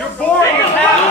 You're boring as hell!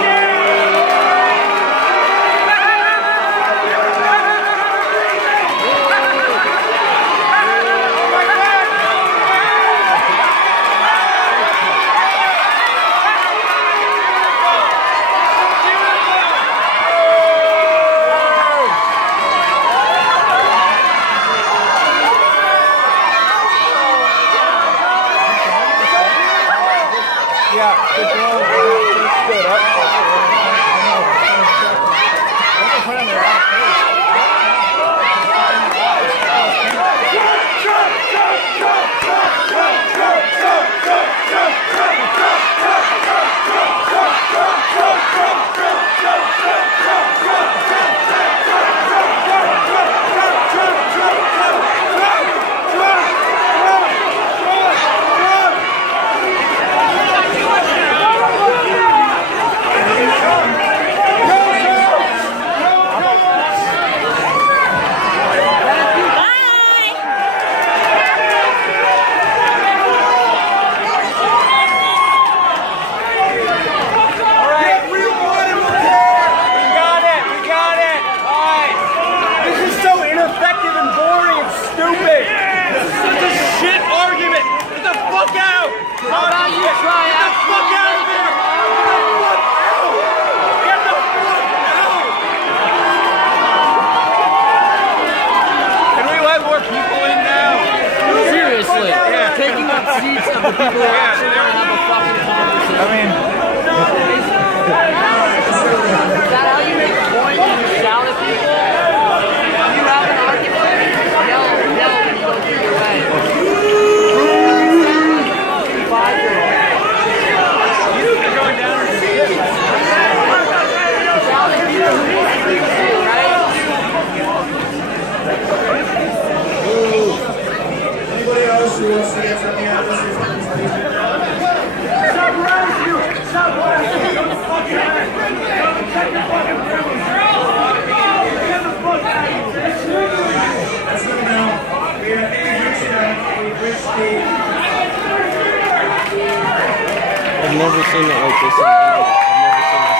I've never seen it like this. I've never seen it.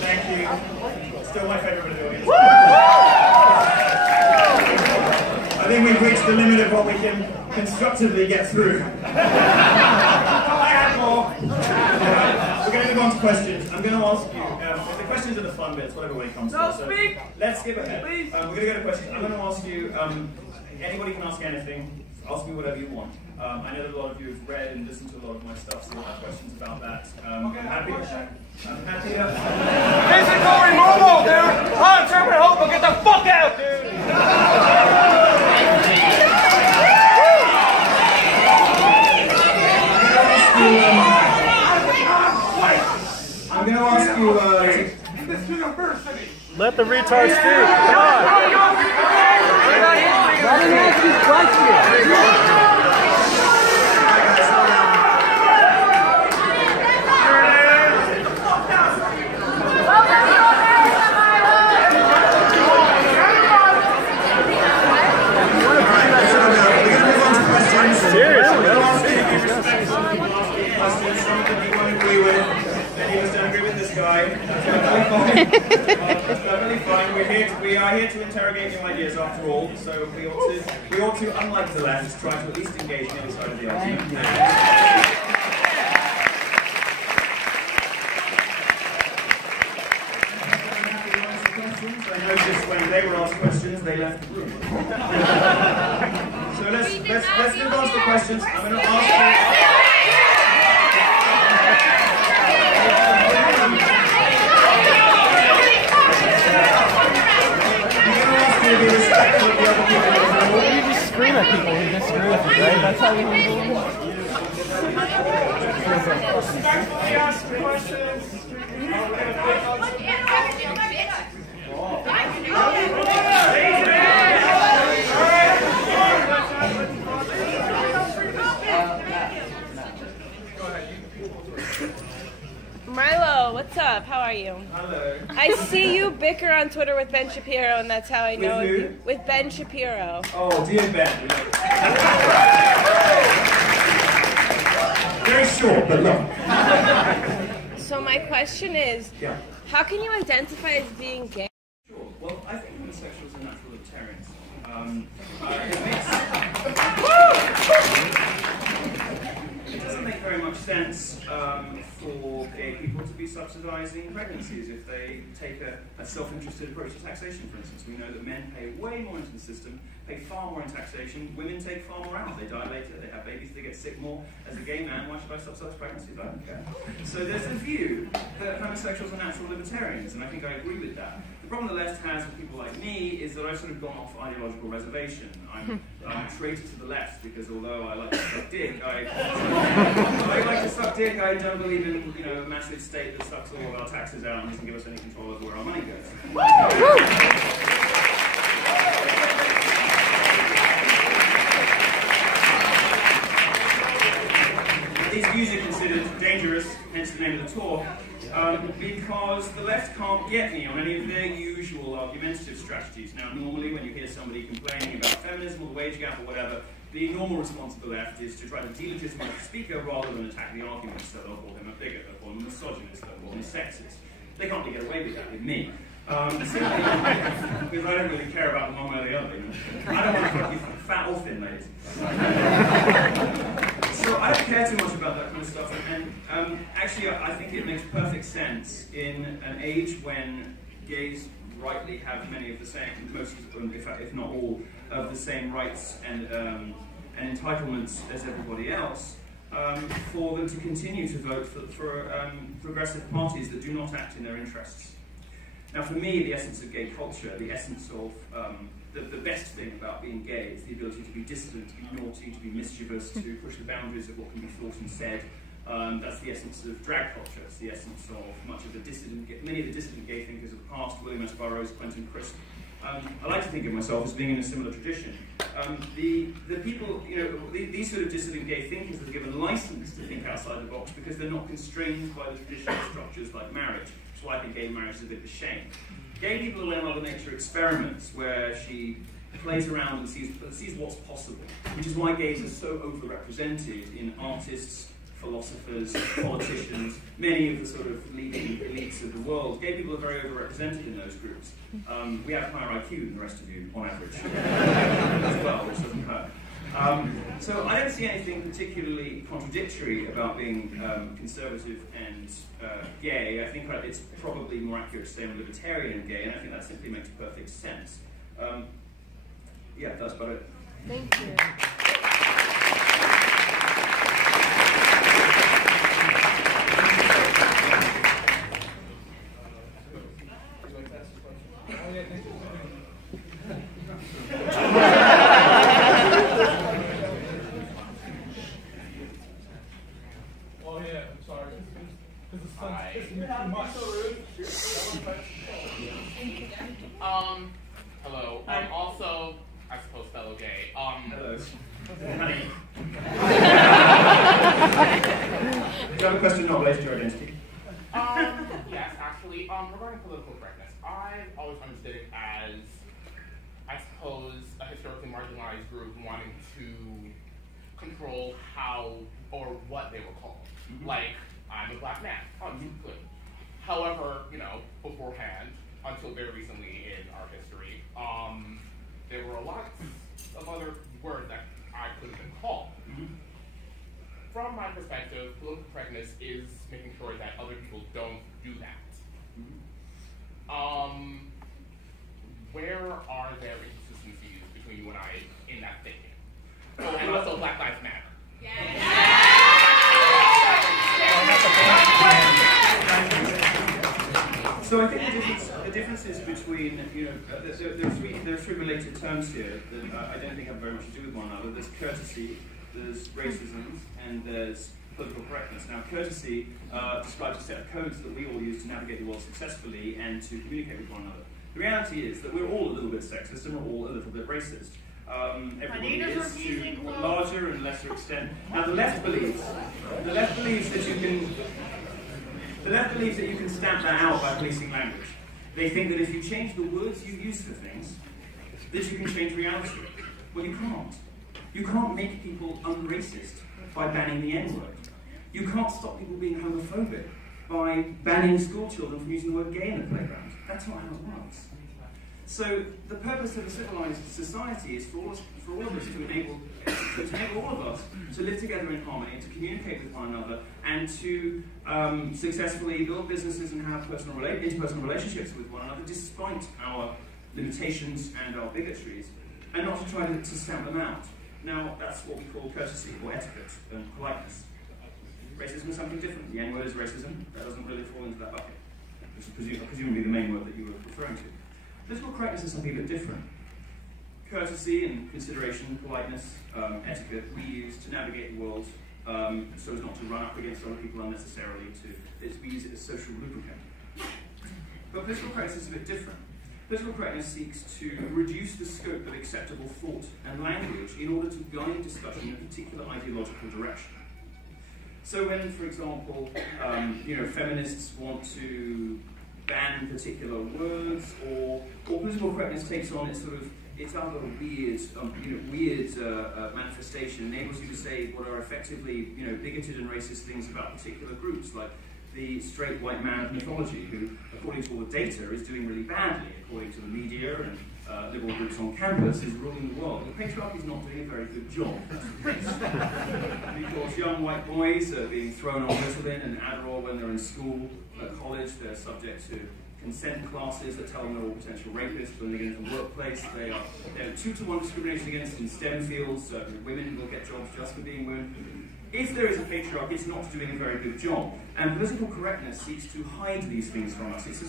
Thank you. Still my favorite of doing it. I think we've reached the limit of what we can constructively get through. I have more. We're going to move on to questions. I'm going to ask you, the questions are the fun bits, whatever way it comes to. So let's skip ahead. We're going to go to questions. I'm going to ask you, anybody can ask anything. Ask me whatever you want. I know that a lot of you have read and listened to a lot of my stuff, so you'll have questions about that. I'm happy. Physical removal, dude! Long-term and hope will get the fuck out, dude! I'm going to ask you, Let the retard speak. Come on. Let him ask you questions. That's perfectly fine. We are here to interrogate your ideas after all, so we ought to, unlike the left, try to at least engage the other side of the argument. I noticed when they were asked questions, they left the room. So let's move on to the questions. I'm going to ask you. You just scream at people who disagree with you, right? That's how you handle bicker on Twitter with Ben Shapiro, and that's how I know With who? it. With Ben Shapiro. Oh, dear Ben. Very short, but long. So my question is, Yeah. how can you identify as being gay? Sure. Well, I think homosexuals are natural libertarians. It doesn't make very much sense for gay people to be subsidizing pregnancies if they take a self-interested approach to taxation, for instance. We know that men pay way more into the system, pay far more in taxation. Women take far more out. They die later, they have babies, they get sick more. As a gay man, why should I subsidize pregnancies? I don't care. So there's a view that homosexuals are natural libertarians, and I think I agree with that. The problem the left has with people like me is that I've sort of gone off ideological reservation. I'm a traitor to the left because although I like to suck dick, I like to suck dick. I don't believe in a massive state that sucks all of our taxes out and doesn't give us any control over where our money goes. These views are considered dangerous, hence the name of the talk, because the left can't get me on any of their usual argumentative strategies. Now, normally when you hear somebody complaining about feminism or the wage gap or whatever, the normal response of the left is to try to delegitimize the speaker rather than attack the argument. So they'll call him a bigot, they'll call him a misogynist, they'll call him sexist. They can't really get away with that with me. Simply because I don't really care about them one way or the other. I don't want to fuck you fat or thin, ladies. So I don't care too much about that kind of stuff, and actually I think it makes perfect sense in an age when gays rightly have many of the same, most, if not all, of the same rights and entitlements as everybody else, for them to continue to vote for progressive parties that do not act in their interests. Now, for me, the essence of gay culture, the essence of the best thing about being gay is the ability to be dissident, to be naughty, to be mischievous, to push the boundaries of what can be thought and said. That's the essence of drag culture. It's the essence of many of the dissident gay thinkers of the past, William S. Burroughs, Quentin Crisp. I like to think of myself as being in a similar tradition. The people, these sort of dissident gay thinkers are given license to think outside the box because they're not constrained by the traditional structures like marriage. That's why I think gay marriage is a bit of a shame. Gay people are where Mother Nature experiments, where she plays around and sees what's possible, which is why gays are so overrepresented in artists, philosophers, politicians, many of the sort of leading elites of the world. Gay people are very overrepresented in those groups. We have higher IQ than the rest of you, on average, as well, which doesn't hurt. So I don't see anything particularly contradictory about being conservative and gay. I think it's probably more accurate to say I'm libertarian and gay, and I think that simply makes perfect sense. Yeah, that's about it. Thank you. Hello. Also, I suppose fellow gay. Hello. Honey. Do you have a question not related to your identity? Yes, actually. Regarding political correctness, I've always understood it as, I suppose, a historically marginalized group wanting to control how or what they were called. Mm-hmm. Like, I'm a black man. Oh, good. However, beforehand, until very recently in our history, there were a lot of other words that I could have been called. Mm-hmm. From my perspective, political correctness is making sure that other people don't do that. Mm-hmm. Where are there inconsistencies between you and I in that thinking? Oh, and also Black Lives Matter. So I think the differences between, there are three related terms here that I don't think have very much to do with one another. There's courtesy, there's racism, and there's political correctness. Now, courtesy describes a set of codes that we all use to navigate the world successfully and to communicate with one another. The reality is that we're all a little bit sexist and we're all a little bit racist. Everybody is to a larger and lesser extent. Now, the left believes that you can stamp that out by policing language. They think that if you change the words you use for things, that you can change reality. Well, you can't. You can't make people unracist by banning the N-word. You can't stop people being homophobic by banning school children from using the word gay in the playground. That's not how it works. So the purpose of a civilized society is for all of us to enable all of us to live together in harmony, to communicate with one another, and to successfully build businesses and have interpersonal relationships with one another, despite our limitations and our bigotries, and not to try to stamp them out. Now, that's what we call courtesy or etiquette and politeness. Racism is something different. The N-word is racism. That doesn't really fall into that bucket, which is presumably the main word that you were referring to. Political correctness is something a bit different. Courtesy and consideration, politeness, etiquette, we use to navigate the world so as not to run up against other people unnecessarily. We use it as social lubricant. But political correctness is a bit different. Political correctness seeks to reduce the scope of acceptable thought and language in order to guide discussion in a particular ideological direction. So when, for example, feminists want to ban particular words, or political correctness takes on its other weird manifestation, enables you to say what are effectively bigoted and racist things about particular groups, like the straight white man of mythology, who, according to all the data, is doing really badly, according to the media and liberal groups on campus, is ruling the world. The patriarchy is not doing a very good job. Because young white boys are being thrown on Ritalin and Adderall when they're in school, at college, they're subject to consent classes that tell them they're all potential rapists. When they get into the workplace, they're 2-to-1 discrimination against in STEM fields. Women will get jobs just for being women. If there is a patriarchy, it's not doing a very good job. And political correctness seeks to hide these things from us. It's a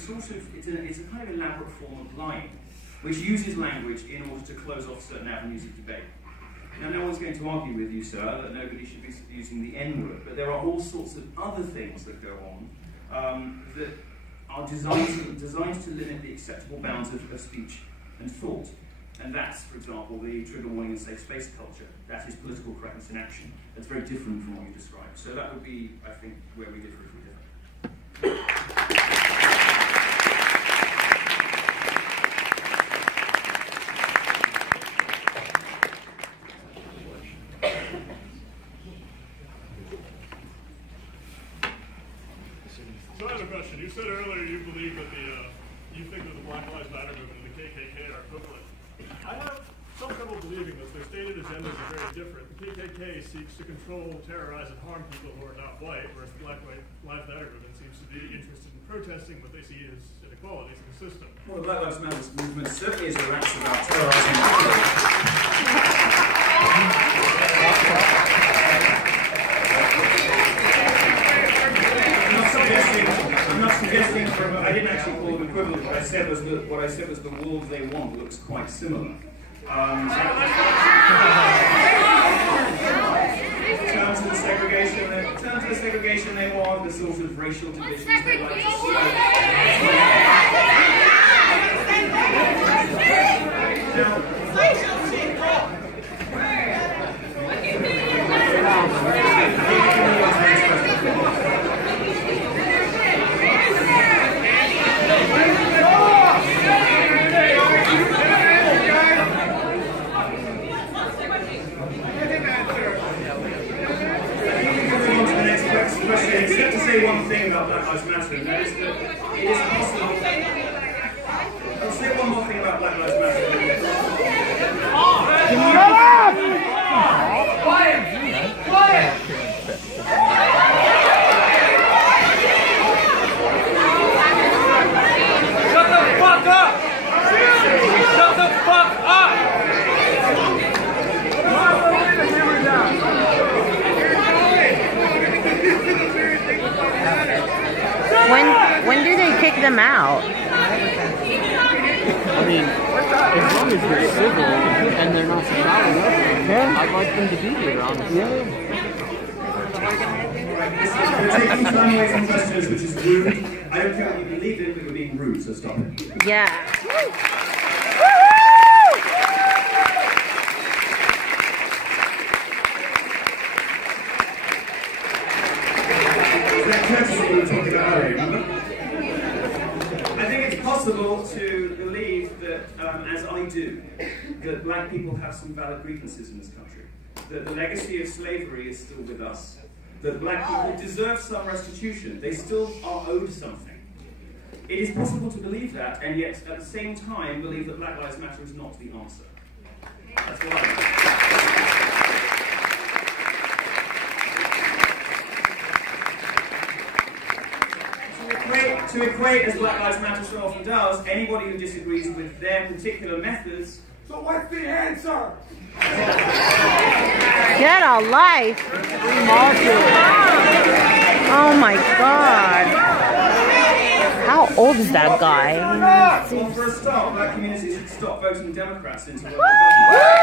kind of elaborate form of lying, which uses language in order to close off certain avenues of debate. Now, no one's going to argue with you, sir, that nobody should be using the N-word, but there are all sorts of other things that go on that are designed to limit the acceptable bounds of speech and thought. And that's, for example, the trigger warning and safe space culture. That is political correctness in action. That's very different from what you described. So that would be, I think, where we differ if we differ. So I have a question. You said earlier you believe that you think that the Black Lives Matter movement and the KKK are equivalent. I have some trouble believing this. Their stated agendas are very different. The KKK seeks to control, terrorize, and harm people who are not white, whereas the Black Lives Matter movement seems to be interested in protesting what they see as inequalities in the system. Well, the Black Lives Matter movement certainly is a rant about terrorizing people. I'm not suggesting I didn't actually call them equivalent. What I said was the world they want looks quite similar. In terms of the segregation they want, the sort of racial divisions they like to see. Except to say one thing about Black Lives Matter, and that is that it is possible. I'll say one more thing about Black Lives Matter. Quiet! Quiet! Shut the fuck up! Shut the fuck up! When do they kick them out? I mean, as long as they're civil and they're not surrounding us, I'd like them to be here, honestly. We're taking time away from questions, which is rude. I don't care what you believe in, but you're being rude, so stop it. Yeah. That courtesy we were talking about earlier, remember? I think it's possible that, as I do, that black people have some valid grievances in this country, that the legacy of slavery is still with us, that black people deserve some restitution, they still are owed something. It is possible to believe that, and yet at the same time believe that Black Lives Matter is not the answer. That's what I think. To equate, as Black Lives Matter so often does, anybody who disagrees with their particular methods. So what's the answer? Get a life. Oh my God. How old is that guy? Well, for a start, black communities should stop voting Democrats into local government.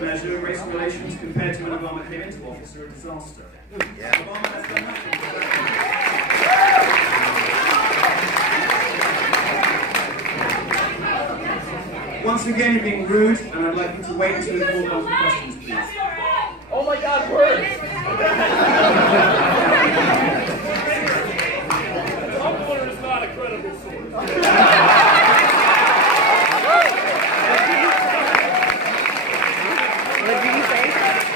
Measure race relations compared to when Obama came into office are a disaster. Yeah. Obama has done nothing. Once again, you're being rude, and I'd like you to wait until you call on for questions, please. Oh my God, words! Tumblr is not a credible source.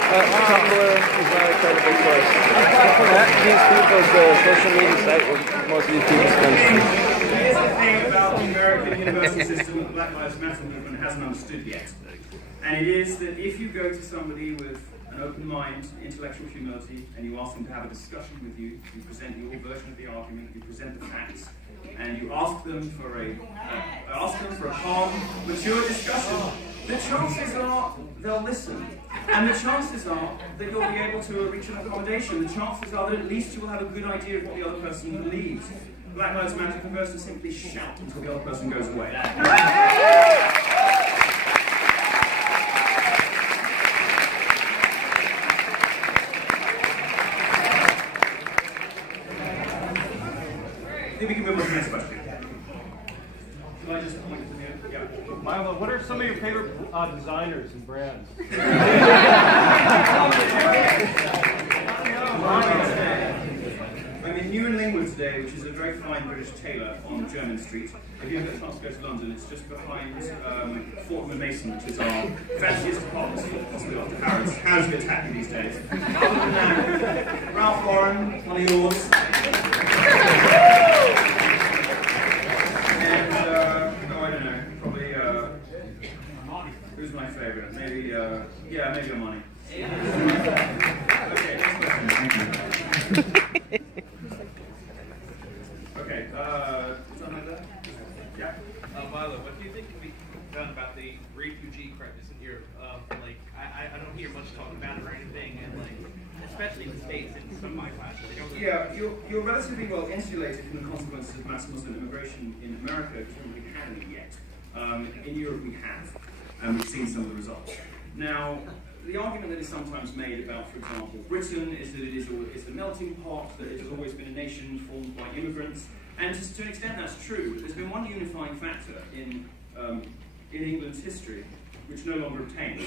Tumblr is not a credible source. These people's social media site where most of these people spend. Here's the thing about the American universal system that the Black Lives Matter movement hasn't understood yet. And it is that if you go to somebody with an open mind, intellectual humility, and you ask them to have a discussion with you, you present your version of the argument, you present the facts, and you ask them for a calm, mature discussion, the chances are they'll listen. And the chances are that you'll be able to reach an accommodation. The chances are that at least you will have a good idea of what the other person believes. Black Lives Matter prefers to simply shout until the other person goes away. I think we can move on to the next question. Can I just point to here? Yeah. Milo, what are some of your favorite designers and brands? I'm in New Linwood today, which is a very fine British tailor on Jermyn Street. If you have a chance to go to London, it's just behind Fortnum & Mason, which is our fanciest department store, possibly after Harrods. Harrods are a bit tacky these days. Other than that, Ralph Lauren, one of yours. And, I don't know, probably, who's my favourite? Maybe, yeah, maybe Armani. Okay, next question. Thank you. Okay, something like that? Yeah. Milo, what do you think can be done about the refugee crisis in Europe? I don't hear much talk about it or anything, and especially in the States and some of my classes. Yeah, you're relatively well insulated from the consequences of mass Muslim immigration in America because we haven't had any yet. In Europe we have, and we've seen some of the results. Now, the argument that is sometimes made about, for example, Britain is that it's a melting pot, that it has always been a nation formed by immigrants, and to an extent that's true, but there's been one unifying factor in England's history which no longer obtains.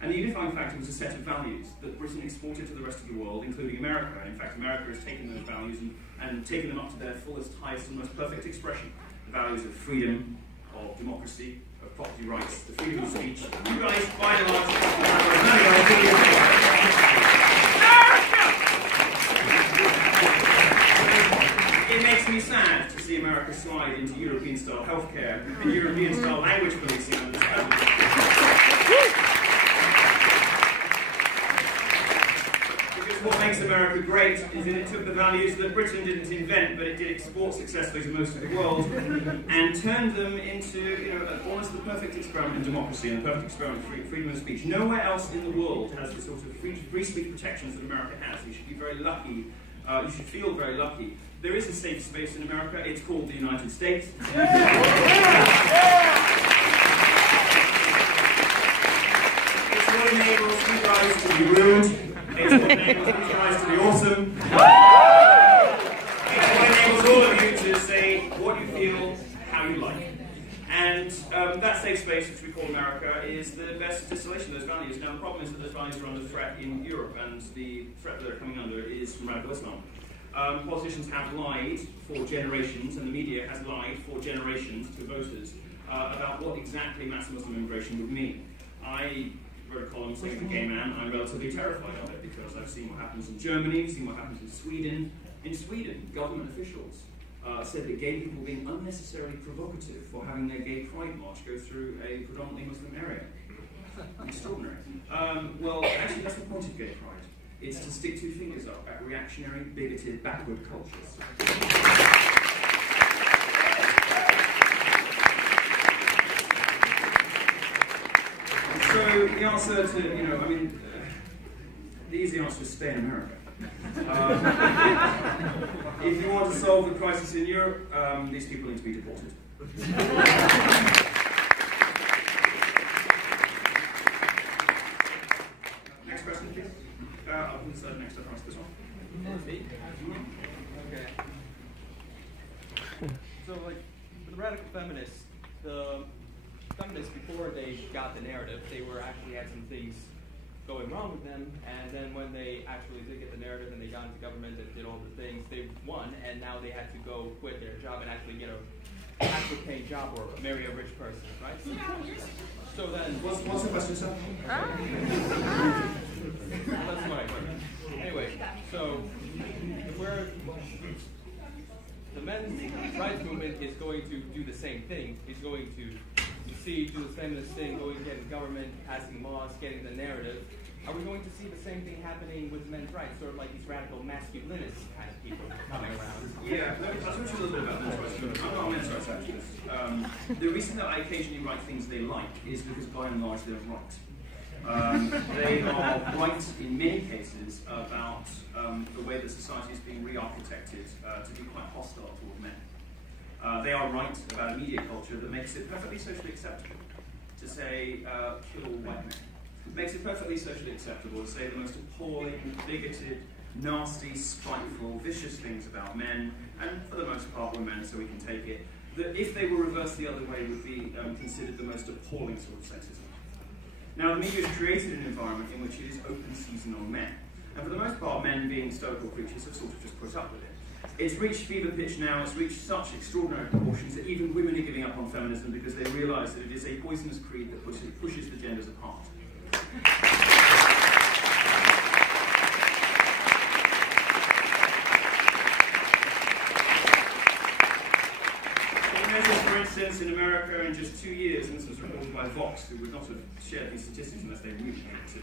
And the unifying factor was a set of values that Britain exported to the rest of the world, including America. In fact, America has taken those values and taken them up to their fullest, highest, and most perfect expression. The values of freedom, of democracy, of property rights, the freedom of speech. You guys, by and large, it makes me sad to see America slide into European-style healthcare and European-style language policing on this country. Because what makes America great is that it took the values that Britain didn't invent, but it did export successfully to most of the world, and turned them into, almost the perfect experiment in democracy and the perfect experiment in freedom of speech. Nowhere else in the world has the sort of free speech protections that America has. You should be very lucky. You should feel very lucky there is a safe space in America. It's called the United States. It's what enables you guys to be rude. It's what enables you guys to be awesome. It's what enables all of you to say what you feel, how you like. And that safe space, which we call America, is the best distillation of those values. Now, the problem is that those values are under threat in Europe, and the threat that they're coming under is from radical Islam. Politicians have lied for generations, and the media has lied for generations to voters about what exactly mass Muslim immigration would mean. I wrote a column saying, as a gay man, I'm relatively terrified of it, because I've seen what happens in Germany, seen what happens in Sweden. In Sweden, government officials said that gay people were being unnecessarily provocative for having their gay pride march go through a predominantly Muslim area. Extraordinary. Well, actually, that's the point of gay pride. It's to stick two fingers up at reactionary, bigoted, backward cultures. So the answer to, the easy answer is stay in America. If you want to solve the crisis in Europe, these people need to be deported. Next question, please. Who's next? I promise this one. Okay. So, like, for the radical feminists, the feminists, before they got the narrative, they actually had some things going wrong with them, and then when they actually did get the narrative and they got into government and did all the things, they won, and now they had to go quit their job and actually get a actual paying job or marry a rich person, right? So then, what's the question, sir? That's my question. Anyway, so where the men's rights movement is going to do the same thing. It's going to do the feminist thing, going to get in government, passing laws, getting the narrative. Are we going to see the same thing happening with men's rights, sort of like these radical masculinist kind of people coming around? Yeah, I'll talk to you a little bit about men's rights. I'm not a men's rights activist. The reason that I occasionally write things they like is because by and large they're right. They are right in many cases about the way that society is being re-architected to be quite hostile toward men. They are right about a media culture that makes it perfectly socially acceptable to say, kill all white men. It makes it perfectly socially acceptable to say the most appalling, bigoted, nasty, spiteful, vicious things about men, and for the most part we're men, so we can take it, that if they were reversed the other way would be considered the most appalling sort of sexism. Now, the media has created an environment in which it is open season on men. And for the most part, men being stoical creatures have sort of just put up with it. It's reached fever pitch now, it's reached such extraordinary proportions that even women are giving up on feminism because they realise that it is a poisonous creed that pushes the genders apart. For instance, in America, in just 2 years, and this was reported by Vox, who would not have shared these statistics unless they really needed to.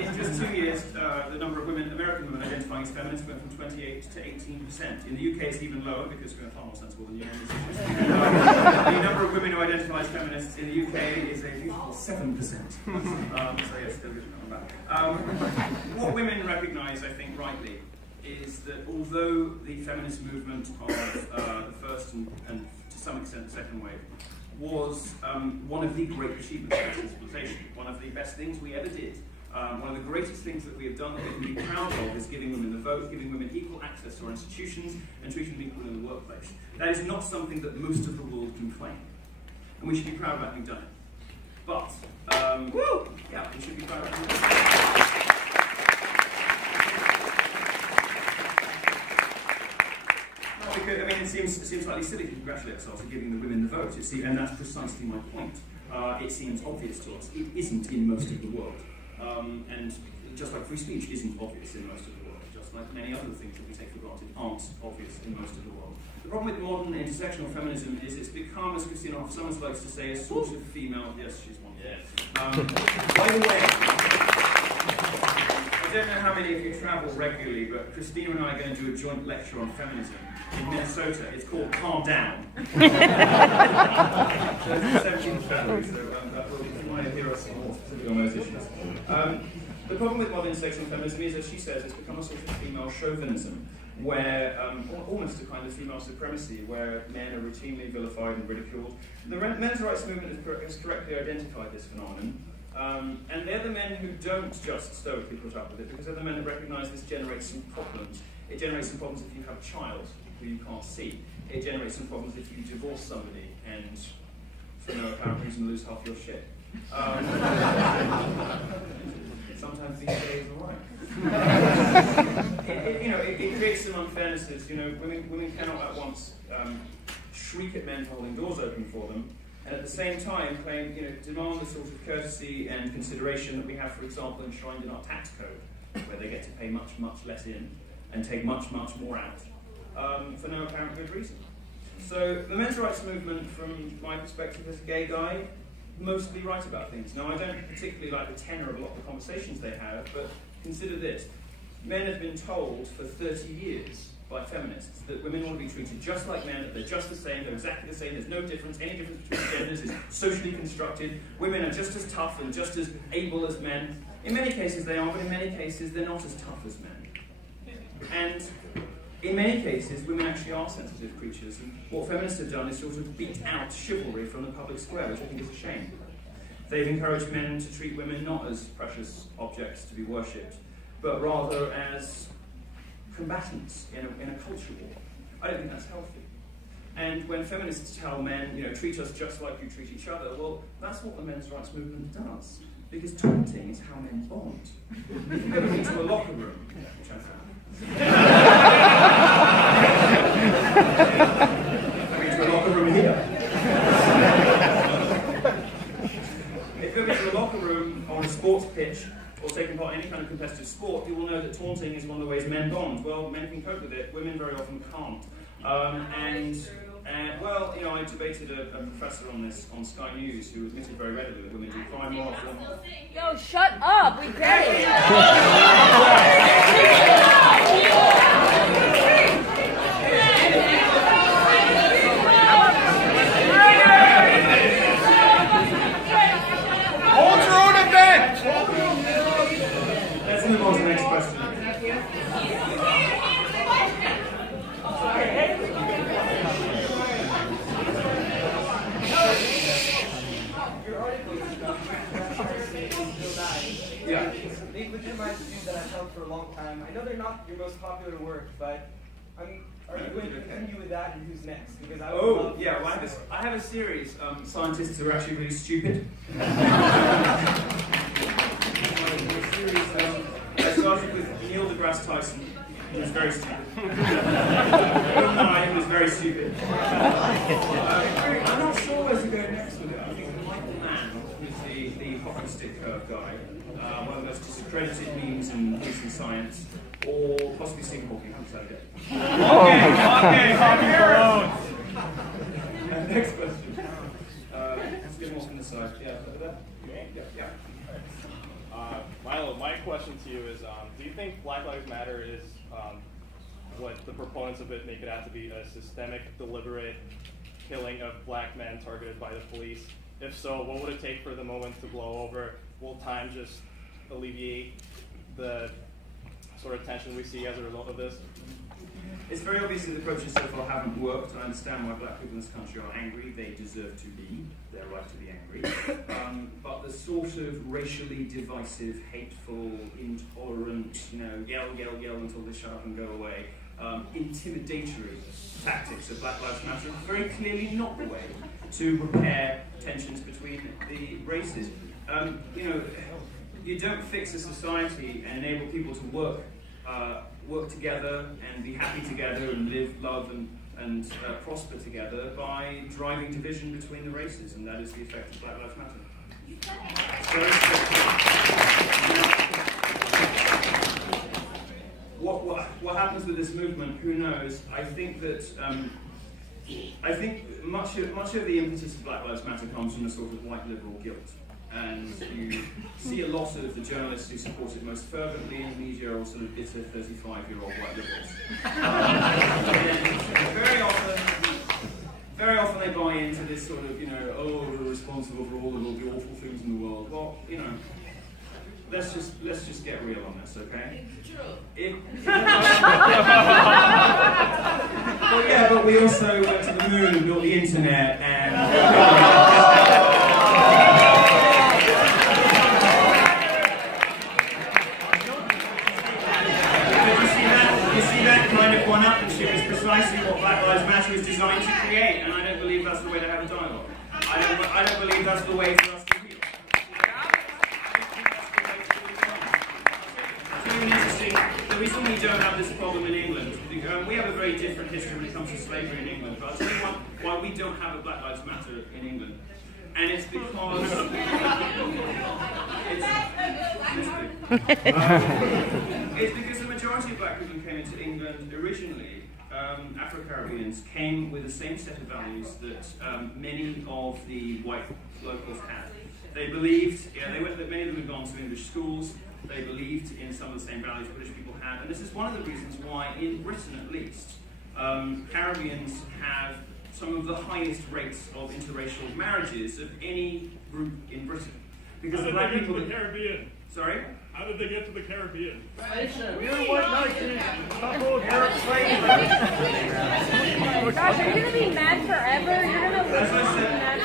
In just 2 years, the number of American women identifying as feminists went from 28 to 18%. In the UK, it's even lower because we're far more sensible than you. The number of women who identify as feminists in the UK is a beautiful 7%. So yes, still good on that. What women recognise, I think, rightly, is that although the feminist movement of the first and to some extent the second wave was one of the great achievements of civilization, one of the best things we ever did, one of the greatest things that we have done that we can be proud of is giving women the vote, giving women equal access to our institutions, and treating them equally in the workplace. That is not something that most of the world can claim. And we should be proud about having done it. But, yeah, we should be proud about having done it. Because, I mean, it seems slightly silly to congratulate ourselves on giving the women the vote, and that's precisely my point. It seems obvious to us. It isn't in most of the world. And just like free speech isn't obvious in most of the world, just like many other things that we take for granted aren't obvious in most of the world. The problem with modern intersectional feminism is it's become, as Christina Summers likes to say, a sort of female... Yes, she's one. Yes. By the way, I don't know how many of you travel regularly, but Christina and I are going to do a joint lecture on feminism in Minnesota. It's called Calm Down. So it's the 17th of February, so we'll want to hear us more specifically on those issues. The problem with modern intersectional feminism is, as she says, it's become a sort of female chauvinism, where almost a kind of female supremacy, where men are routinely vilified and ridiculed. The men's rights movement has correctly identified this phenomenon, and they're the men who don't just stoically put up with it, because they're the men who recognise this generates some problems. It generates some problems if you have a child who you can't see. It generates some problems if you divorce somebody and, for no apparent reason, lose half your shit. Sometimes these days are right. It creates some unfairnesses. Women cannot at once shriek at men for holding doors open for them, and at the same time demand the sort of courtesy and consideration that we have, for example, enshrined in our tax code, where they get to pay much, much less in and take much, much more out for no apparent good reason. So the men's rights movement, from my perspective as a gay guy, mostly right about things. Now, I don't particularly like the tenor of a lot of the conversations they have, but consider this. Men have been told for 30 years by feminists that women want to be treated just like men, that they're just the same, they're exactly the same, there's no difference, any difference between genders is socially constructed, women are just as tough and just as able as men. In many cases they are, but in many cases they're not as tough as men. And in many cases, women actually are sensitive creatures, and what feminists have done is sort of beat out chivalry from the public square, which I think is a shame. They've encouraged men to treat women not as precious objects to be worshipped, but rather as combatants in a culture war. I don't think that's healthy. And when feminists tell men, treat us just like you treat each other, well, that's what the men's rights movement does. Because taunting is how men bond. If you ever been to a locker room, which I have, I've been to a locker room here. If you've been to a locker room on a sports pitch or taken part in any kind of competitive sport, you will know that taunting is one of the ways men bond. Well, men can cope with it, women very often can't. I debated a professor on this on Sky News who admitted very readily that women do cry more often. Yo, shut up! We get it! Hold your own event! Let's move on to the next question. Yeah. They legitimize views that I've held for a long time. I know they're not your most popular work, but are you going to continue with that, and who's next? Because I well, I have a series. Scientists who are actually really stupid. I started with Neil deGrasse Tyson, who was very stupid. He was very stupid. I'm not sure where to go next with it. I think Michael Mann, who's the hockey stick curve guy, one of the most discredited memes in recent science, or possibly Stephen Hawking. I'm sorry. Next question. Let's get more from the side. Yeah. Milo, my question to you is, do you think Black Lives Matter is what the proponents of it make it out to be, a systemic, deliberate killing of black men targeted by the police? If so, what would it take for the moment to blow over? Will time just alleviate the sort of tension we see as a result of this? It's very obvious that the approaches so far haven't worked. I understand why black people in this country are angry. They deserve to be. They're right to be angry. But the sort of racially divisive, hateful, intolerant, yell until they shut up and go away, intimidatory tactics of Black Lives Matter are very clearly not the way to repair tensions between the races. You don't fix a society and enable people to work together and be happy together and live, love, and prosper together by driving division between the races, and that is the effect of Black Lives Matter. What happens with this movement? Who knows? I think that much of the impetus of Black Lives Matter comes from a sort of white liberal guilt. And you see a lot of the journalists who support it most fervently in the media are sort of bitter 35-year-old white liberals. And very often they buy into this sort of, we're responsible for all of the awful things in the world. Well, let's just get real on this, okay? Well, yeah, but we also went to the moon and built the internet and. You see that kind of one-upmanship is precisely what Black Lives Matter is designed to create, and I don't believe that's the way to have a dialogue. I don't believe that's the way for us to heal. The reason we don't have this problem in England, we have a very different history when it comes to slavery in England, but I'll tell you why we don't have a Black Lives Matter in England. And it's because it's because the majority of black people who came into England originally, Afro-Caribbeans, came with the same set of values that many of the white locals had. They believed, many of them had gone to English schools. They believed in some of the same values British people had, and this is one of the reasons why, in Britain at least, Caribbeans have some of the highest rates of interracial marriages of any group in Britain. Because the black people. How did they get to the Caribbean? Sorry? How did they get to the Caribbean? You what notion? Couple Europe slavery. Gosh, you're gonna be mad forever. You're gonna live mad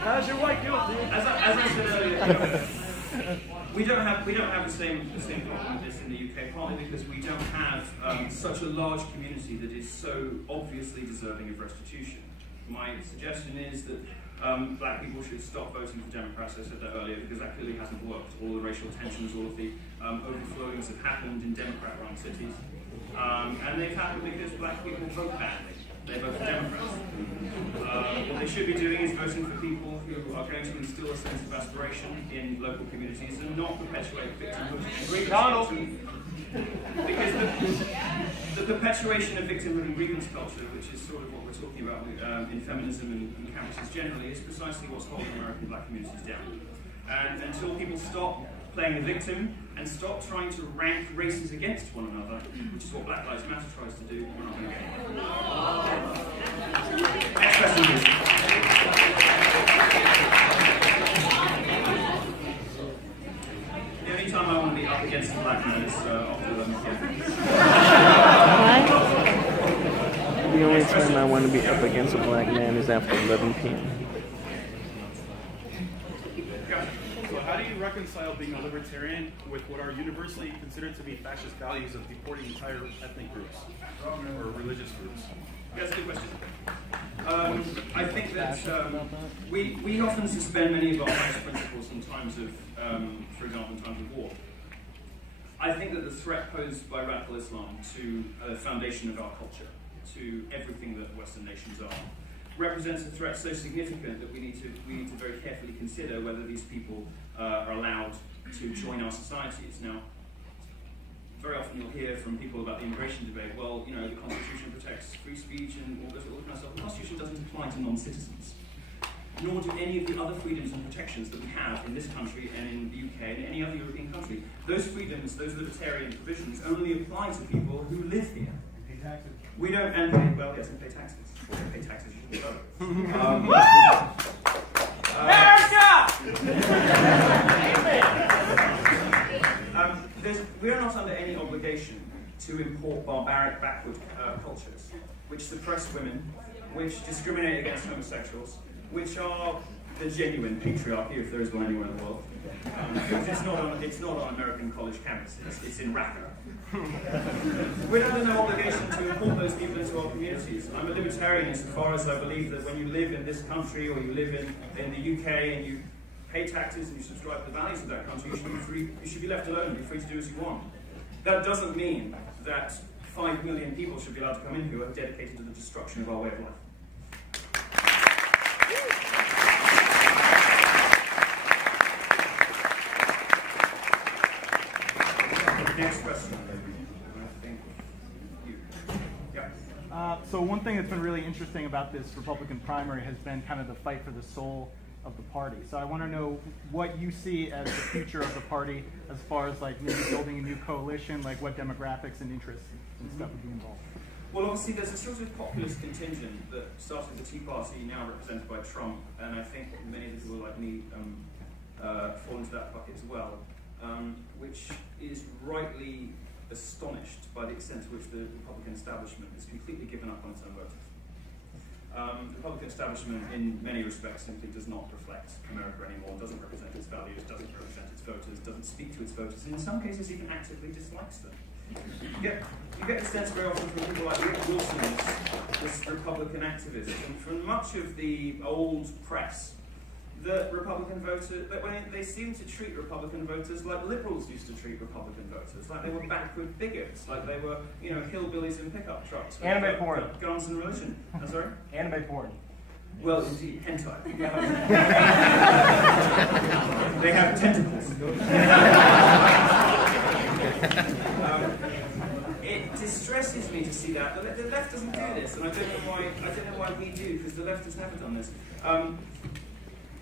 How's your white guilt, dude? As I said earlier, we don't have the same problem with this in the UK, partly because we don't have such a large community that is so obviously deserving of restitution. My suggestion is that black people should stop voting for Democrats. I said that earlier because that clearly hasn't worked. All the racial tensions, all of the overflowings have happened in Democrat-run cities, and they've happened because black people vote badly. They vote for Democrats. What they should be doing is voting for people who are going to instill a sense of aspiration in local communities and not perpetuate victimhood and grievance culture. Because the perpetuation of victimhood and grievance culture, which is sort of what we're talking about in feminism and campuses generally, is precisely what's holding American black communities down. And until people stop playing the victim and stop trying to rank races against one another, which is what Black Lives Matter tries to do, we're not going to get it. Next question, please. The only time I want to be up against the black man is after 11 p.m. The only time I want to be up against a black man is after 11 p.m. So how do you reconcile being a libertarian with what are universally considered to be fascist values of deporting entire ethnic groups or religious groups? That's a good question. I think that we often suspend many of our highest principles in times of, for example, in times of war. I think that the threat posed by radical Islam to the foundation of our culture, to everything that Western nations are, represents a threat so significant that we need to very carefully consider whether these people are allowed to join our societies. Now, very often you'll hear from people about the immigration debate, well, you know, the Constitution protects free speech and all this kind of stuff. The Constitution doesn't apply to non-citizens, nor do any of the other freedoms and protections that we have in this country and in the UK and any other European country. Those freedoms, those libertarian provisions, only apply to people who live here. And pay taxes. We don't, and pay, well, yes, and pay taxes. Well, pay taxes, you should vote. We are not under any obligation to import barbaric, backward cultures, which suppress women, which discriminate against homosexuals, which are the genuine patriarchy, if there is one anywhere in the world. It's not on American college campuses, it's in Raqqa. We're under no obligation to import those people into our communities. I'm a libertarian insofar as I believe that when you live in this country or you live in the UK and you pay taxes and you subscribe to the values of that country, you should be free. You should be left alone and be free to do as you want. That doesn't mean that 5 million people should be allowed to come in who are dedicated to the destruction of our way of life. Next question. So one thing that's been really interesting about this Republican primary has been kind of the fight for the soul of the party. So I want to know what you see as the future of the party as far as like maybe building a new coalition, like what demographics and interests and stuff would be involved. Well, obviously there's a sort of populist contingent that started the Tea Party, now represented by Trump, and I think many of the people like me fall into that bucket as well, which is rightly astonished by the extent to which the Republican establishment has completely given up on its own voters. The Republican establishment, in many respects, simply does not reflect America anymore, doesn't represent its values, doesn't represent its voters, doesn't speak to its voters, and in some cases even actively dislikes them. You get the sense very often from people like Rick Wilson, this Republican activist, and from much of the old press, that Republican voters, that when they seem to treat Republican voters like liberals used to treat Republican voters, like they were backward bigots, like they were, you know, hillbillies in pickup trucks. Anime porn. Guns and religion. I'm sorry? Anime porn. Well, indeed, hentai. They have tentacles. It distresses me to see that. The left doesn't do this, and I don't know why we do, because the left has never done this.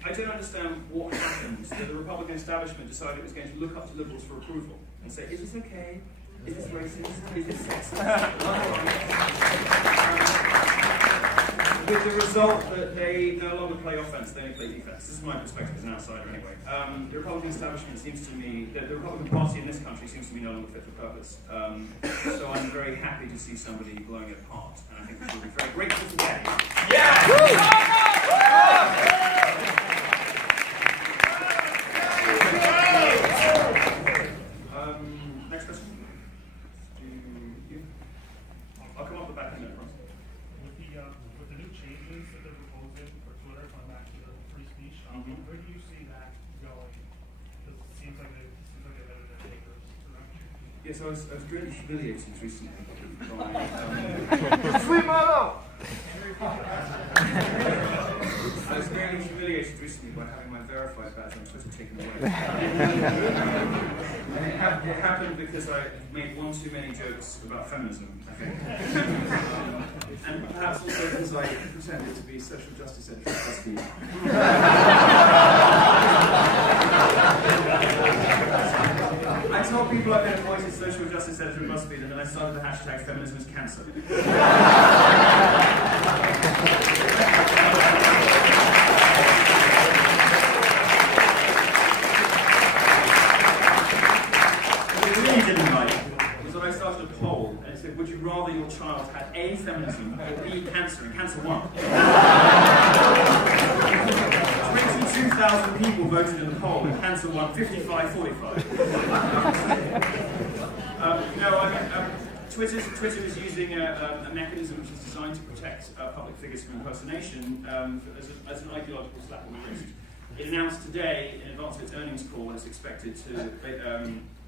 I don't understand what happened that the Republican establishment decided it was going to look up to liberals for approval and say, is this okay? Is this racist? Is this sexist? With the result that they no longer play offense, they only play defense. This is my perspective as an outsider anyway. The Republican establishment seems to me, the Republican Party in this country seems to be no longer fit for purpose. So I'm very happy to see somebody blowing it apart, and I think we should be very grateful for that. Yeah! Next question. I'll come off the back end of it. With the new changes that they're proposing for Twitter, coming back to the free speech, where do you see that going? Because it seems like they're better than takers. Yes, I was greatly humiliated recently by Sweet Milo! I was greatly humiliated recently by having my verified badge on Twitter taken away. It happened because I made one too many jokes about feminism, I think. And perhaps also because I pretended to be social justice editor at BuzzFeed. I told people I've been appointed social justice editor at BuzzFeed, and then I started the hashtag feminism is cancer. I started a poll, and it said, would you rather your child had A, feminism, or B, cancer, and cancer won. 22,000 people voted in the poll, and cancer won 55-45. Twitter is using a mechanism which is designed to protect public figures from impersonation as an ideological slap on the wrist. It announced today, in advance of its earnings call, it's expected to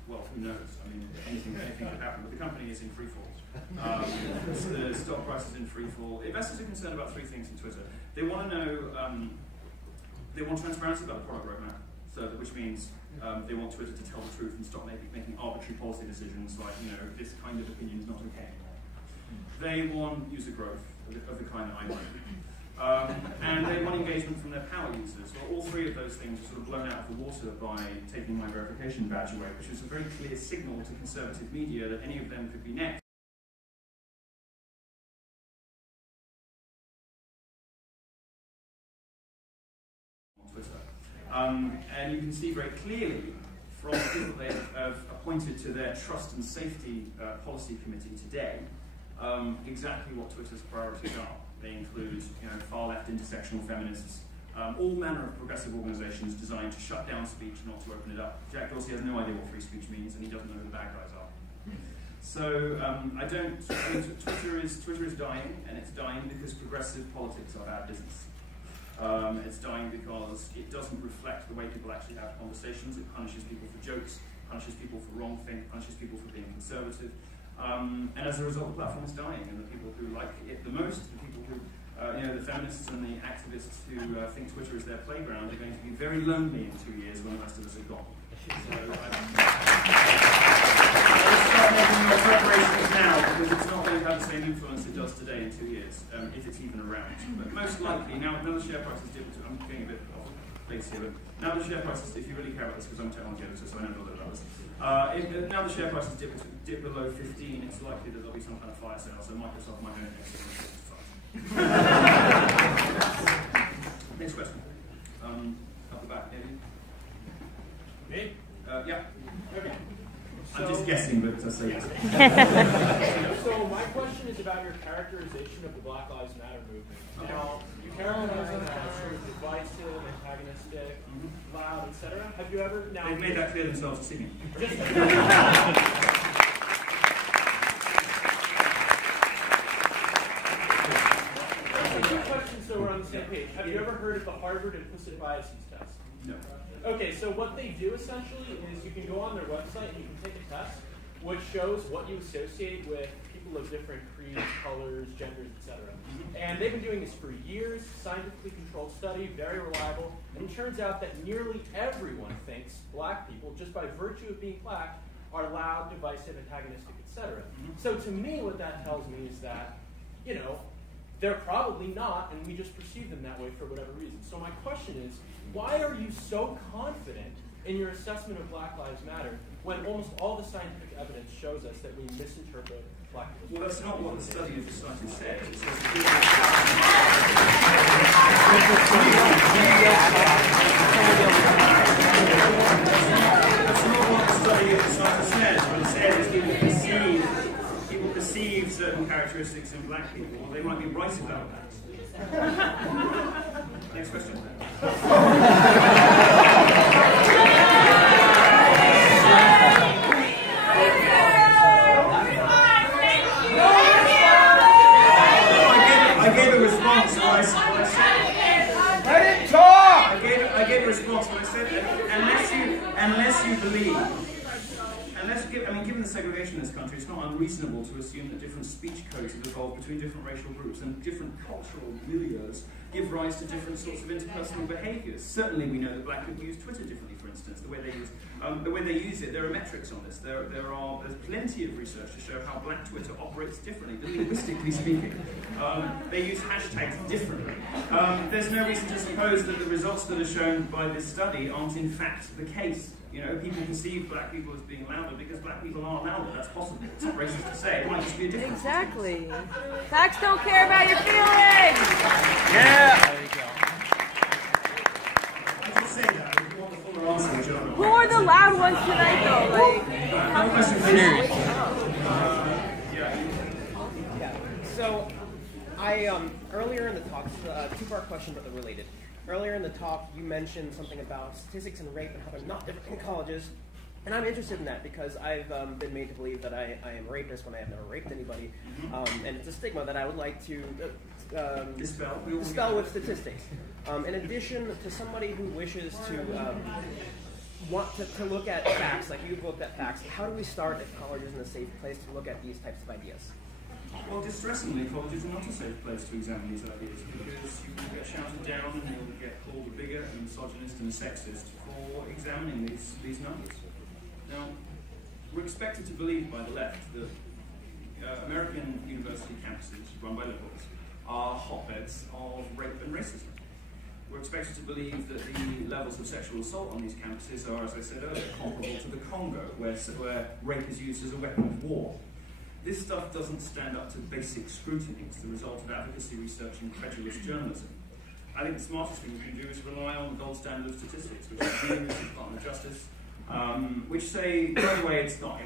well, who knows? I mean, anything could happen, but the company is in free fall. The stock price is in free fall. Investors are concerned about three things in Twitter. They want to know, they want transparency about the product roadmap, which means they want Twitter to tell the truth and stop making arbitrary policy decisions like, you know, this kind of opinion is not okay anymore. They want user growth of the kind that I want. And they want engagement from their power users. Well, all three of those things are sort of blown out of the water by taking my verification badge away, which is a very clear signal to conservative media that any of them could be next. On Twitter. And you can see very clearly from the people they have appointed to their Trust and Safety Policy Committee today exactly what Twitter's priorities are. They include, far-left intersectional feminists, all manner of progressive organizations designed to shut down speech, not to open it up. Jack Dorsey has no idea what free speech means, and he doesn't know who the bad guys are. So Twitter is dying, and it's dying because progressive politics are bad business. It's dying because it doesn't reflect the way people actually have conversations. It punishes people for jokes, punishes people for wrong think, punishes people for being conservative. And as a result, the platform is dying, and the people who like it the most, the people who, the feminists and the activists who think Twitter is their playground, are going to be very lonely in 2 years when the rest of us are gone. So let's start making your preparations now, because it's not going to have the same influence it does today in 2 years, if it's even around. But most likely, now the share price is dipped, I'm getting a bit off. place here. But now the share prices, if you really care about this, because I'm a technology editor, so I know a little bit about this. Now the share prices dip below 15, it's likely that there'll be some kind of fire sale, so Microsoft might own next to Next question. Up the back, maybe. Me? Yeah. Okay. I'm just guessing, but I say yes. So my question is about your characterization of the Black Lives Matter movement. Now, you characterize them as sort of divisive, antagonistic, loud, etc. Have you ever now? They've made that clear themselves this evening. Two questions, so we're on the same page. Have you ever heard of the Harvard implicit biases test? No. Okay, so what they do essentially is you can go on their website and you can take a test which shows what you associate with people of different creeds, colors, genders, etc. And they've been doing this for years, scientifically controlled study, very reliable, and it turns out that nearly everyone thinks black people, just by virtue of being black, are loud, divisive, antagonistic, etc. So to me, what that tells me is that, you know, they're probably not, and we just perceive them that way for whatever reason. So my question is, why are you so confident in your assessment of Black Lives Matter when almost all the scientific evidence shows us that we misinterpret black people? Well, that's not what the study of the scientist said. It says that's not what the study of the scientist says. What it says is people perceive certain characteristics in black people. Well, they might be right about that. Next question. I gave a response when I said. Let it talk. I gave a response when I said unless you believe. Given the segregation in this country, it's not unreasonable to assume that different speech codes have evolved between different racial groups and different cultural milieus give rise to different sorts of interpersonal behaviours. Certainly we know that black people use Twitter differently, for instance, the way they use it. There are metrics on this. There's plenty of research to show how black Twitter operates differently, linguistically speaking. They use hashtags differently. There's no reason to suppose that the results that are shown by this study aren't in fact the case. You know, people perceive black people as being louder because black people are louder. That's possible. It's not racist to say. It might just be a difference. Exactly. Facts don't care about your feelings. Yeah. There you go. I did say that. If you want the fuller answer, which I don't know. Who are the loud ones tonight, though? Another question, please. So, earlier in the talk, two-part question, but they're related. Earlier in the talk, you mentioned something about statistics and rape and how they're not different in colleges. And I'm interested in that because I've been made to believe that I am a rapist when I have never raped anybody. And it's a stigma that I would like to dispel with statistics. In addition to somebody who wishes to want to look at facts, like you've looked at facts, how do we start if college isn't a safe place to look at these types of ideas? Well, distressingly, colleges are not a safe place to examine these ideas because you will get shouted down and you'll get called a bigot, a misogynist and a sexist for examining these numbers. Now, we're expected to believe by the left that American university campuses run by liberals are hotbeds of rape and racism. We're expected to believe that the levels of sexual assault on these campuses are, as I said earlier, comparable to the Congo, where rape is used as a weapon of war. This stuff doesn't stand up to basic scrutiny. It's the result of advocacy research and credulous journalism. I think the smartest thing we can do is rely on the gold standard of statistics, which is the Department of Justice, which say, by the way, it's not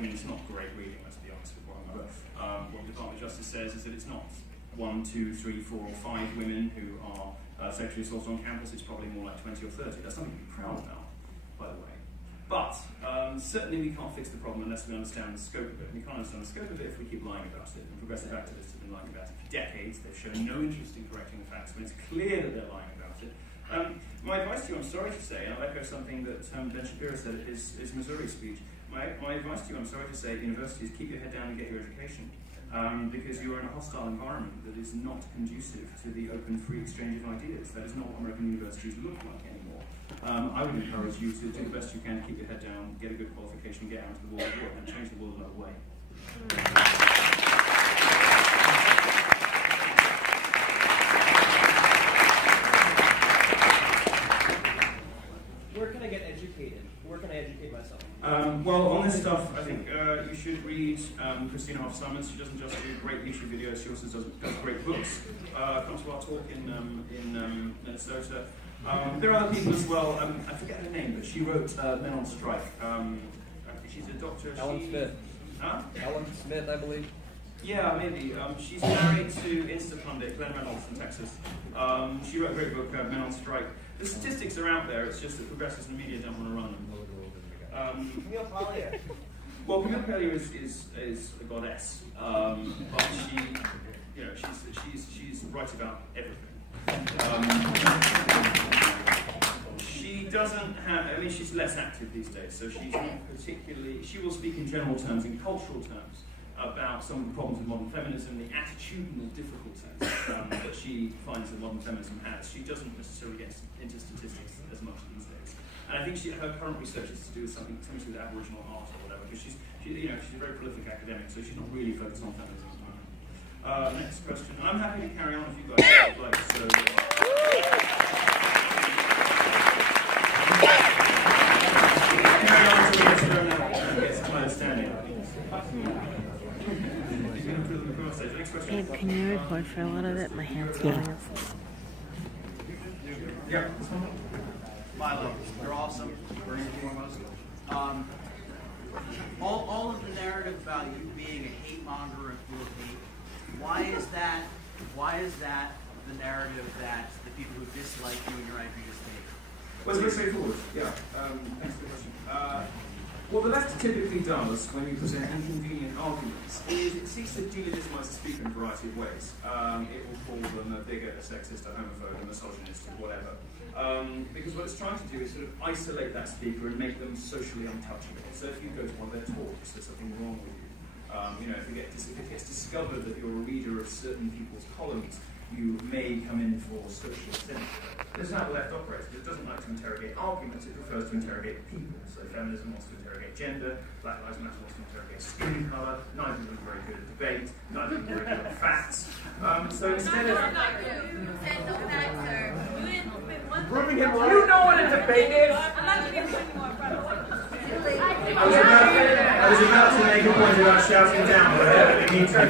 great reading, let's be honest with one another. What the Department of Justice says is that it's not 1, 2, 3, 4, or 5 women who are sexually assaulted on campus. It's probably more like 20 or 30. That's something to be proud about, by the way. But certainly we can't fix the problem unless we understand the scope of it. And we can't understand the scope of it if we keep lying about it. And progressive activists have been lying about it for decades. They've shown no interest in correcting the facts when it's clear that they're lying about it. My advice to you, I'm sorry to say, and I'll echo something that Ben Shapiro said at his Missouri speech. My advice to you, I'm sorry to say, at universities, keep your head down and get your education. Because you are in a hostile environment that is not conducive to the open, free exchange of ideas. That is not what American universities look like anymore. I would encourage you to do the best you can to keep your head down, get a good qualification, get out into the world of work, and change the world another way. read Christina Hoff-Simons. She doesn't just do great YouTube videos, she also does great books. Come to our talk in Minnesota. There are other people as well. I forget her name, but she wrote Men on Strike. She's a doctor. Ellen Smith. Huh? Ellen Smith, I believe. Yeah, maybe. She's married to Insta pundit Glenn Reynolds from Texas. She wrote a great book, Men on Strike. The statistics are out there, it's just that progressives and the media don't want to run them. Camille Paglia. Well, Camille Paglia is a goddess, but she's right about everything. She doesn't have, I mean, she's less active these days, so she's not particularly, she will speak in general terms, in cultural terms, about some of the problems of modern feminism, the attitudinal difficulties that she finds that modern feminism has. She doesn't necessarily get into statistics as much these days. And I think her current research is to do with something with Aboriginal art or whatever, because she's a very prolific academic, so she's not really focused on feminism at the moment. Next question. I'm happy to carry on if you guys would like, so... carry on until we get some understanding. Babe, can you record for a little bit? My hand's feeling. Yeah. Milo, you're awesome, first and foremost. All of the narrative about you being a hate monger and full of hate, why is that the narrative that the people who dislike you and your ideas take? Well, it's very straightforward, yeah. Thanks for the question. What the left typically does when you present inconvenient arguments is it seeks to delegitimize the speaker in a variety of ways. It will call them a bigot, a sexist, a homophobe, a misogynist, or whatever. Because what it's trying to do is sort of isolate that speaker and make them socially untouchable. So if you go to one of their talks, there's something wrong with you. If it gets discovered that you're a reader of certain people's columns, you may come in for social sympathy. This is how the left operates. It doesn't like to interrogate arguments, it prefers to interrogate people. So feminism wants to interrogate gender, Black Lives Matter wants to interrogate skin colour, neither of them are very good at debate, neither of them are very good at facts. So instead of... Proving him right. You know what a debate is? I was about to make a point about shouting down, but I don't need to.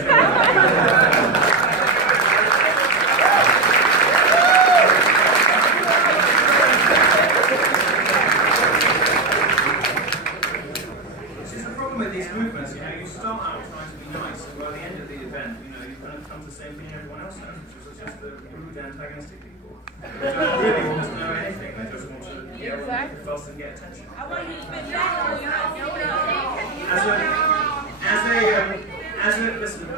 Movements, you start out trying to be nice, and by the end of the event, you kind of come to the same thing everyone else knows, which is just the rude, antagonistic people. They don't really want to know anything, they just want to yell and fuss and get attention.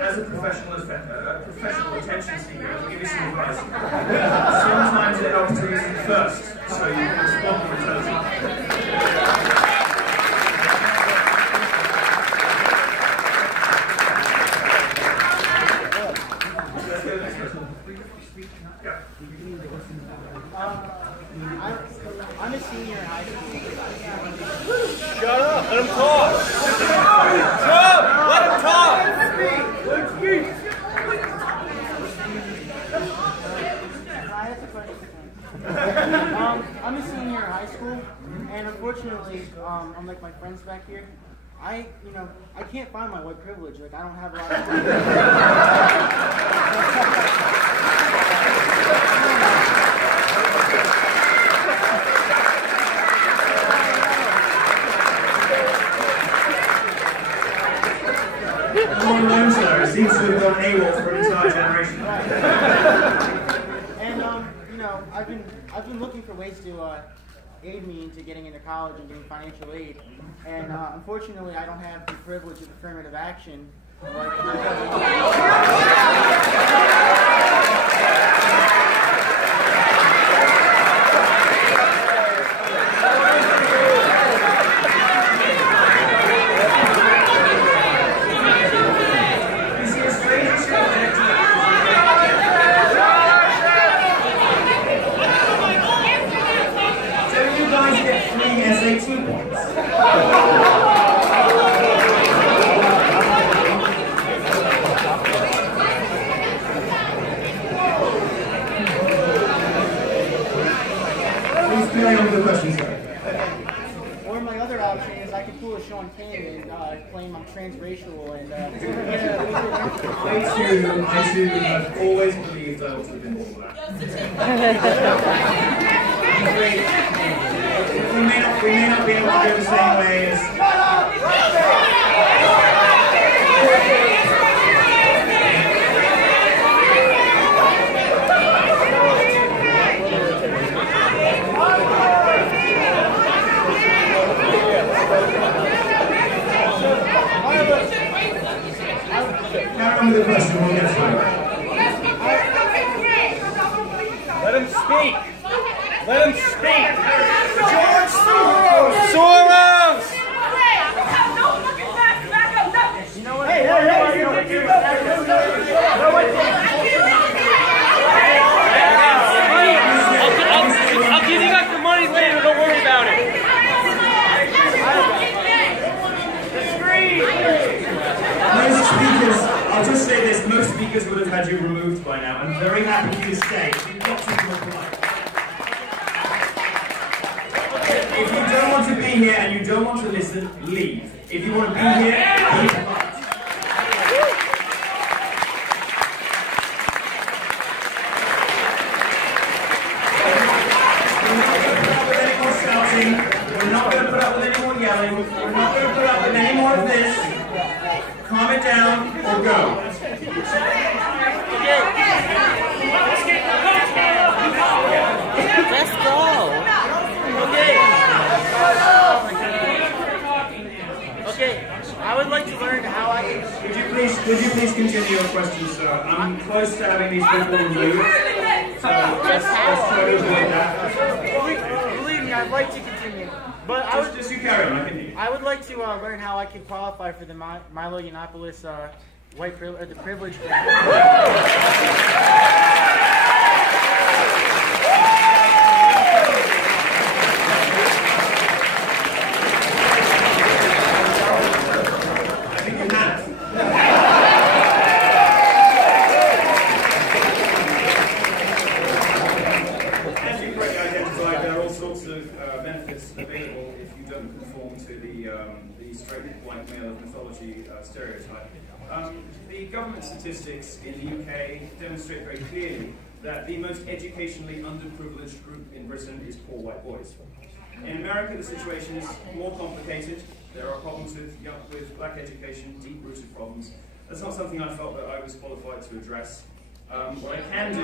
As a professional attention seeker, I'll give you some advice. Sometimes it helps to listen first, so you can respond to intelligence. I'm a senior in high school. Shut up! Let him talk! Shut up! Let him talk! Let him speak! I'm a senior in high school, and unfortunately, unlike my friends back here, I can't find my white privilege. Like, I don't have a lot of It seems to have gone AWOL for an entire generation. And I've been looking for ways to aid me into getting into college and getting financial aid. And unfortunately, I don't have the privilege of affirmative action. transracial and. I too have always believed I ought to have been all that. we may not be able to go the same way as. Carry on with the question, we'll get through. Let him speak. Let him speak. George Soros. Soros. You know what? I'll give you guys the money later. Don't worry about it. Most speakers, I'll just say this, most speakers would have had you removed by now. I'm very happy for you to stay. You've got to be polite. If you don't want to be here and you don't want to listen, leave. If you want to be here, be polite. We're not going to put up with any more yelling. We're not going to put up with any more of this. Calm it down or go. Let's go. Okay, I would like to learn how I can. Would you please continue your question, sir? I'm close to having these people removed. So let's try to avoid that. Believe me, I'd like to continue. But just you carry on, I can hear you. I would like to learn how I can qualify for the Milo Yiannopoulos the privilege grant. I think you have. As you correctly identified, there are all sorts of benefits available if you don't conform to the straight white male of mythology stereotype. The government statistics in the UK demonstrate very clearly that the most educationally underprivileged group in Britain is poor white boys. In America, the situation is more complicated. There are problems with black education, deep-rooted problems. That's not something I felt that I was qualified to address. What I can do,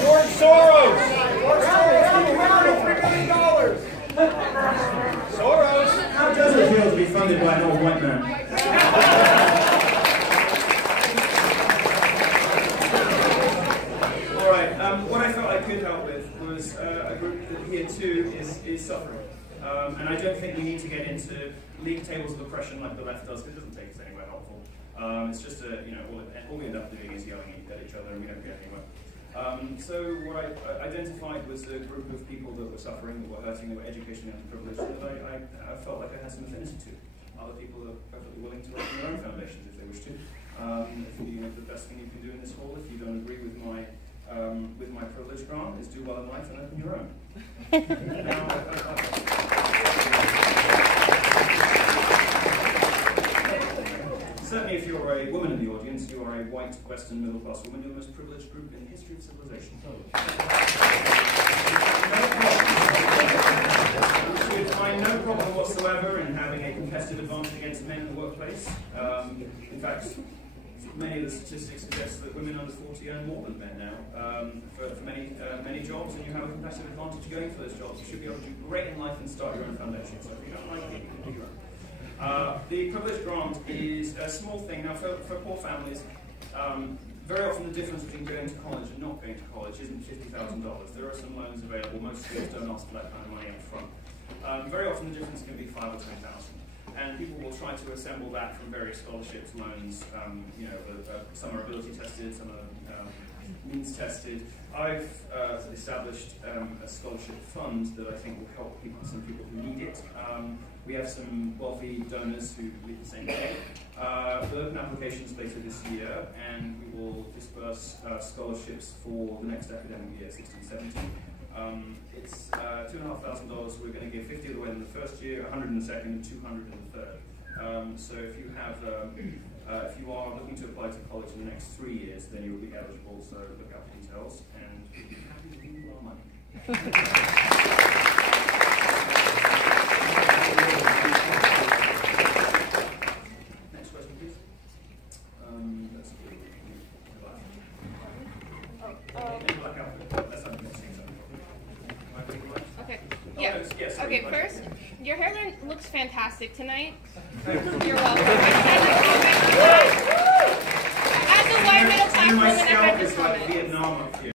George Soros. Soros. How does it feel to be funded by an old white man? What I felt I could help with was a group that here too is suffering. And I don't think we need to get into league tables of oppression like the left does, because it doesn't take us anywhere helpful. It's just all we end up doing is yelling at each other and we don't get anywhere. So what I identified was a group of people that were suffering, that were hurting, that were educationally underprivileged, that I felt like I had some affinity to. Other people are perfectly willing to open their own foundations if they wish to. The best thing you can do in this hall, if you don't agree with my privilege grant, is do well in life and open your own. Certainly if you're a woman in the audience, you are a white, Western, middle-class woman, you're the most privileged group in the history of civilization. You should find no problem whatsoever in having a competitive advantage against men in the workplace. In fact, many of the statistics suggest that women under 40 earn more than men now for many jobs, and you have a competitive advantage going for those jobs. You should be able to do great in life and start your own foundation. So if you don't like it, you can do your own. The privilege grant is a small thing. Now, for poor families, very often the difference between going to college and not going to college isn't $50,000. There are some loans available. Most schools don't ask for that kind of money up front. Very often the difference can be $5,000 or $10,000. and people will try to assemble that from various scholarships, loans. Some are ability tested, some are means tested. I've established a scholarship fund that I think will help some people who need it. We have some wealthy donors who believe the same thing. We'll open applications later this year, and we will disperse scholarships for the next academic year, 16-17. It's $2,500. We're going to give 50 of the way in the first year, 100 in the second, and 200 in the third. So if you have, if you are looking to apply to college in the next 3 years, then you'll be eligible. So look out for details, and we'll be happy to give you our money. Next question, please. Let's do Okay. Yeah. Yes, Okay. sorry, First, your hairline looks fantastic tonight. You're welcome. As a white middle class woman, I had to comment. Vietnam up here.